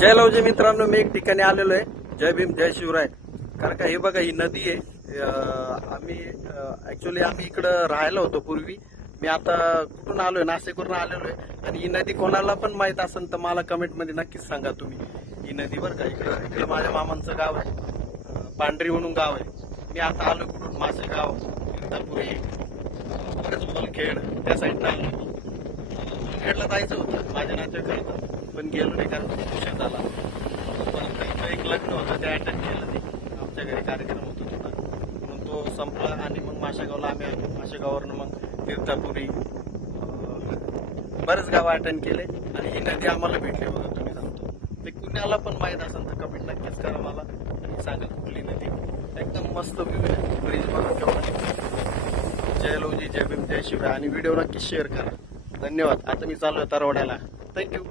जय लवजी मित्रांनो, मी एक ठिकाणी आलेलो आहे. जय भीम जय शिवराय. कारण का हे बघा, ही नदी आहे. आम्ही इकडं राहायला होतो पूर्वी. मी आता कुठून आलोय, नाशिकवरून आलेलो आहे. आणि ही नदी कोणाला पण माहित असेल तर मला कमेंट मध्ये नक्कीच सांगा तुम्ही. ही नदी बरं का, इकडं माझ्या मामांचं गाव आहे, पांढरी म्हणून गाव आहे. मी आता आलोय कुठून, मासेगाव, इंदापुरी, बरेच मुलखेड त्या साईडला आलो. मुलखेडला जायचं होतं माझ्या नात्याकडे, पण गेलो नाही कारण खूप उशीर झाला. पण इथं एक लग्न होतं, ते अटेंड केलं नाही. आमच्या घरी कार्यक्रम होता थोडा, म्हणून तो संपला. आणि मग माशेगावला आम्ही आलो. माशेगाववरनं मग तीर्थापुरी, बरेच गाव अटेंड केले. आणि ही नदी आम्हाला भेटली बघा, तुम्ही सांगतो ते कुणाला पण माहित असेल तर कमेंट नक्कीच करा मला आणि सांगा कुठली नदी. एकदम मस्त व्ह्यू आहे, ब्रिज बघा केवढा. जय लवजी, जय भीम, जय शिवराय. आणि व्हिडिओ नक्की शेअर करा. धन्यवाद. आता मी चाललोय तरवड्याला. थँक्यू.